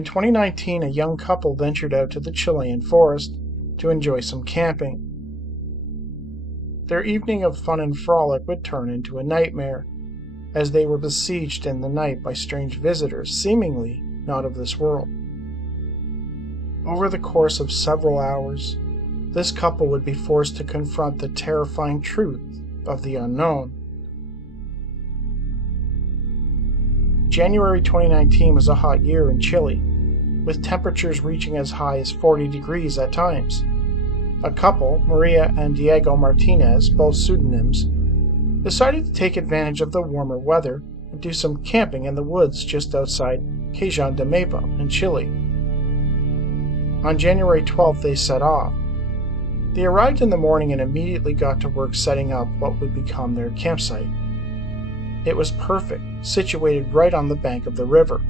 In 2019, a young couple ventured out to the Chilean forest to enjoy some camping. Their evening of fun and frolic would turn into a nightmare, as they were besieged in the night by strange visitors, seemingly not of this world. Over the course of several hours, this couple would be forced to confront the terrifying truth of the unknown. January 2019 was a hot year in Chile, with temperatures reaching as high as 40 degrees at times. A couple, Maria and Diego Martinez, both pseudonyms, decided to take advantage of the warmer weather and do some camping in the woods just outside Cajón de Maipo in Chile. On January 12th, they set off. They arrived in the morning and immediately got to work setting up what would become their campsite. It was perfect, situated right on the bank of the river.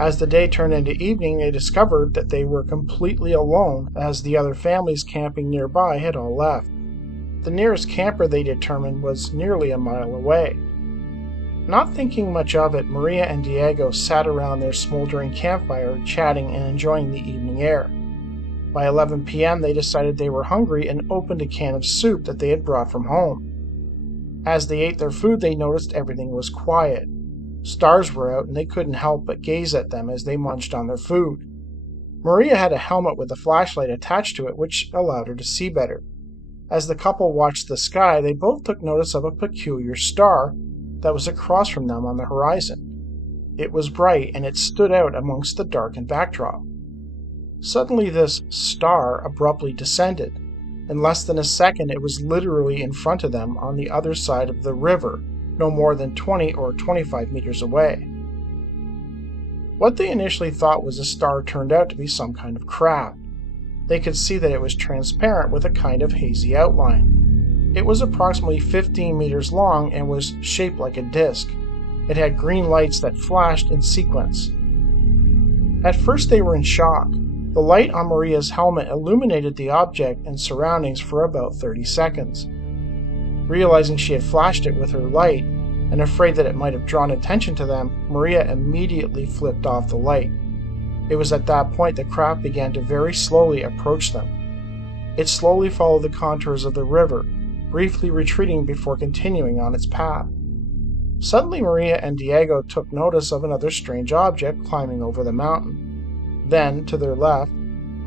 As the day turned into evening, they discovered that they were completely alone, as the other families camping nearby had all left. The nearest camper, they determined, was nearly a mile away. Not thinking much of it, Maria and Diego sat around their smoldering campfire, chatting and enjoying the evening air. By 11 p.m., they decided they were hungry and opened a can of soup that they had brought from home. As they ate their food, they noticed everything was quiet. Stars were out, and they couldn't help but gaze at them as they munched on their food. Maria had a helmet with a flashlight attached to it, which allowed her to see better. As the couple watched the sky, they both took notice of a peculiar star that was across from them on the horizon. It was bright, and it stood out amongst the darkened backdrop. Suddenly, this star abruptly descended. In less than a second, it was literally in front of them on the other side of the river, no more than 20 or 25 meters away. What they initially thought was a star turned out to be some kind of craft. They could see that it was transparent with a kind of hazy outline. It was approximately 15 meters long and was shaped like a disc. It had green lights that flashed in sequence. At first they were in shock. The light on Maria's helmet illuminated the object and surroundings for about 30 seconds. Realizing she had flashed it with her light, and afraid that it might have drawn attention to them, Maria immediately flipped off the light. It was at that point the craft began to very slowly approach them. It slowly followed the contours of the river, briefly retreating before continuing on its path. Suddenly Maria and Diego took notice of another strange object climbing over the mountain. Then, to their left,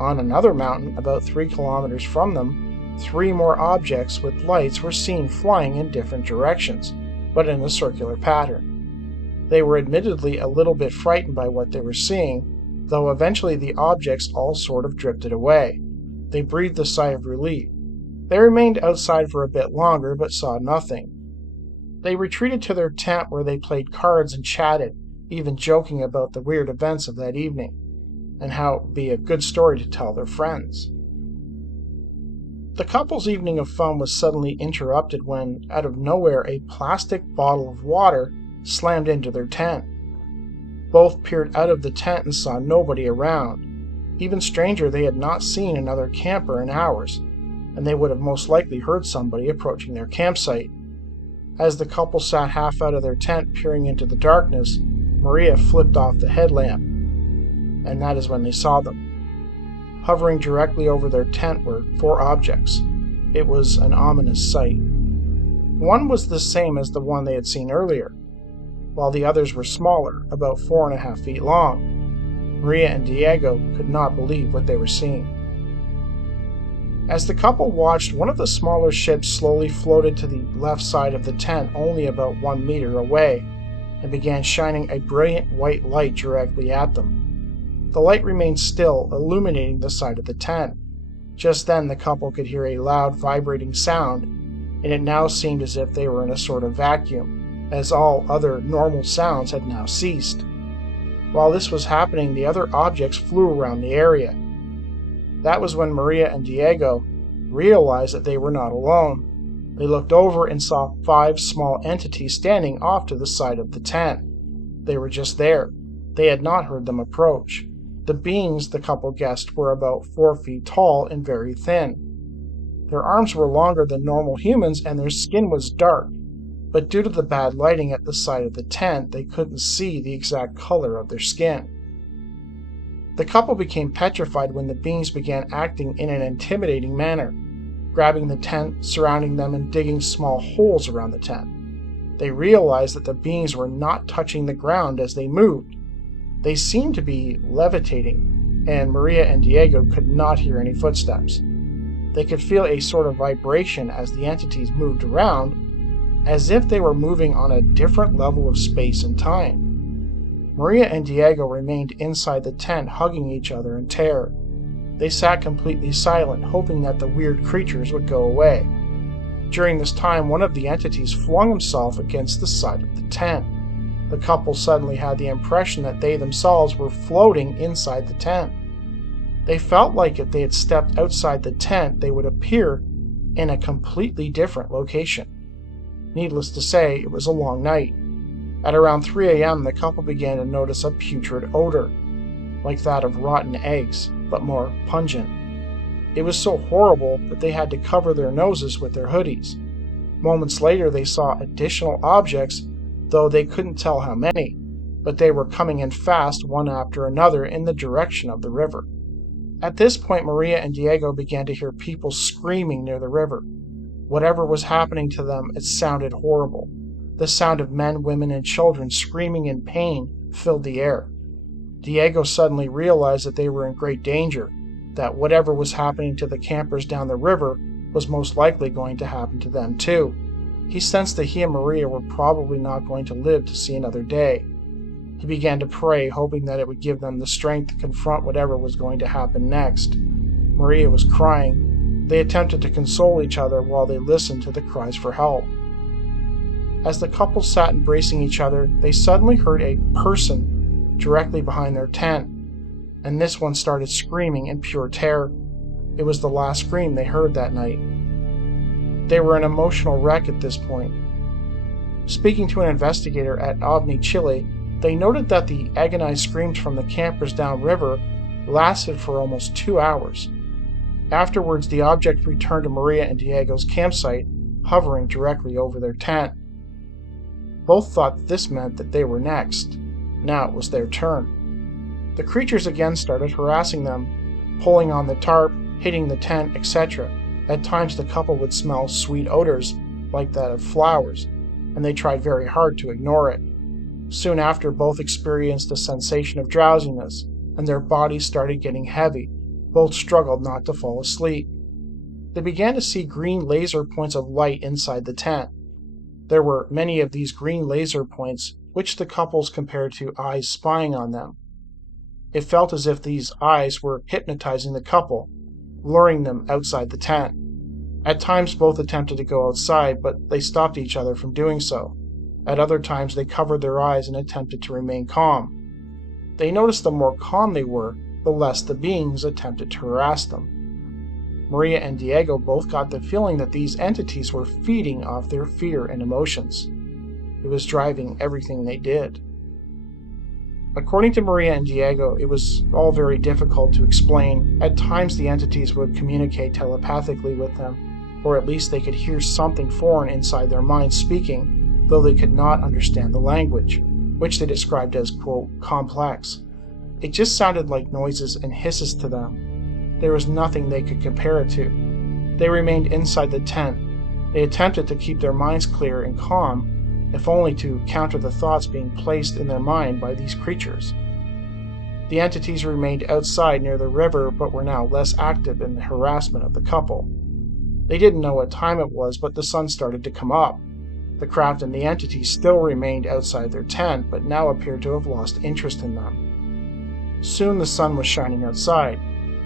on another mountain about 3 kilometers from them, 3 more objects with lights were seen flying in different directions, but in a circular pattern. They were admittedly a little bit frightened by what they were seeing, though eventually the objects all sort of drifted away. They breathed a sigh of relief. They remained outside for a bit longer, but saw nothing. They retreated to their tent where they played cards and chatted, even joking about the weird events of that evening, and how it would be a good story to tell their friends. The couple's evening of fun was suddenly interrupted when, out of nowhere, a plastic bottle of water slammed into their tent. Both peered out of the tent and saw nobody around. Even stranger, they had not seen another camper in hours, and they would have most likely heard somebody approaching their campsite. As the couple sat half out of their tent peering into the darkness, Maria flipped off the headlamp, and that is when they saw them. Hovering directly over their tent were 4 objects. It was an ominous sight. One was the same as the one they had seen earlier, while the others were smaller, about 4.5 feet long. Maria and Diego could not believe what they were seeing. As the couple watched, one of the smaller ships slowly floated to the left side of the tent, only about 1 meter away, and began shining a brilliant white light directly at them. The light remained still, illuminating the side of the tent. Just then the couple could hear a loud, vibrating sound, and it now seemed as if they were in a sort of vacuum, as all other normal sounds had now ceased. While this was happening, the other objects flew around the area. That was when Maria and Diego realized that they were not alone. They looked over and saw 5 small entities standing off to the side of the tent. They were just there. They had not heard them approach. The beings, the couple guessed, were about 4 feet tall and very thin. Their arms were longer than normal humans and their skin was dark, but due to the bad lighting at the side of the tent, they couldn't see the exact color of their skin. The couple became petrified when the beings began acting in an intimidating manner, grabbing the tent, surrounding them, and digging small holes around the tent. They realized that the beings were not touching the ground as they moved. They seemed to be levitating, and Maria and Diego could not hear any footsteps. They could feel a sort of vibration as the entities moved around, as if they were moving on a different level of space and time. Maria and Diego remained inside the tent, hugging each other in terror. They sat completely silent, hoping that the weird creatures would go away. During this time, one of the entities flung himself against the side of the tent. The couple suddenly had the impression that they themselves were floating inside the tent. They felt like if they had stepped outside the tent, they would appear in a completely different location. Needless to say, it was a long night. At around 3 a.m., the couple began to notice a putrid odor, like that of rotten eggs, but more pungent. It was so horrible that they had to cover their noses with their hoodies. Moments later, they saw additional objects, though they couldn't tell how many, but they were coming in fast, one after another, in the direction of the river. At this point, Maria and Diego began to hear people screaming near the river. Whatever was happening to them, it sounded horrible. The sound of men, women, and children screaming in pain filled the air. Diego suddenly realized that they were in great danger, that whatever was happening to the campers down the river was most likely going to happen to them too. He sensed that he and Maria were probably not going to live to see another day. He began to pray, hoping that it would give them the strength to confront whatever was going to happen next. Maria was crying. They attempted to console each other while they listened to the cries for help. As the couple sat embracing each other, they suddenly heard a person directly behind their tent, and this one started screaming in pure terror. It was the last scream they heard that night. They were an emotional wreck at this point. Speaking to an investigator at Ovni, Chile, they noted that the agonized screams from the campers downriver lasted for almost 2 hours. Afterwards, the object returned to Maria and Diego's campsite, hovering directly over their tent. Both thought this meant that they were next. Now it was their turn. The creatures again started harassing them, pulling on the tarp, hitting the tent, etc. At times the couple would smell sweet odors, like that of flowers, and they tried very hard to ignore it. Soon after, both experienced a sensation of drowsiness, and their bodies started getting heavy. Both struggled not to fall asleep. They began to see green laser points of light inside the tent. There were many of these green laser points, which the couples compared to eyes spying on them. It felt as if these eyes were hypnotizing the couple, luring them outside the tent. At times both attempted to go outside, but they stopped each other from doing so. At other times they covered their eyes and attempted to remain calm. They noticed the more calm they were, the less the beings attempted to harass them. Maria and Diego both got the feeling that these entities were feeding off their fear and emotions. It was driving everything they did. According to Maria and Diego, it was all very difficult to explain. At times the entities would communicate telepathically with them, or at least they could hear something foreign inside their minds speaking, though they could not understand the language, which they described as, quote, complex. It just sounded like noises and hisses to them. There was nothing they could compare it to. They remained inside the tent. They attempted to keep their minds clear and calm, if only to counter the thoughts being placed in their mind by these creatures. The entities remained outside near the river, but were now less active in the harassment of the couple. They didn't know what time it was, but the sun started to come up. The craft and the entities still remained outside their tent, but now appeared to have lost interest in them. Soon the sun was shining outside.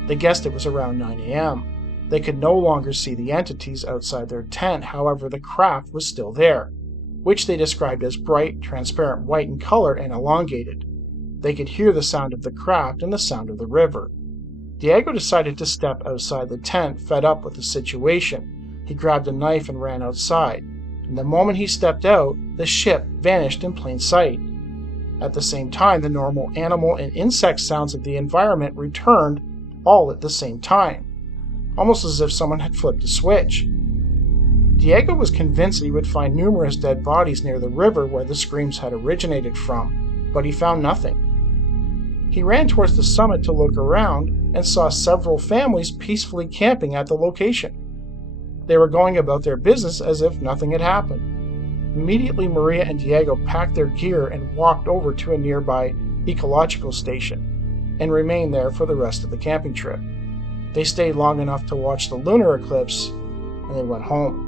They guessed it was around 9 a.m. They could no longer see the entities outside their tent, however the craft was still there, which they described as bright, transparent white in color and elongated. They could hear the sound of the craft and the sound of the river. Diego decided to step outside the tent, fed up with the situation. He grabbed a knife and ran outside, and the moment he stepped out, the ship vanished in plain sight. At the same time, the normal animal and insect sounds of the environment returned, all at the same time, almost as if someone had flipped a switch. Diego was convinced that he would find numerous dead bodies near the river where the screams had originated from, but he found nothing. He ran towards the summit to look around and saw several families peacefully camping at the location. They were going about their business as if nothing had happened. Immediately, Maria and Diego packed their gear and walked over to a nearby ecological station and remained there for the rest of the camping trip. They stayed long enough to watch the lunar eclipse, and they went home.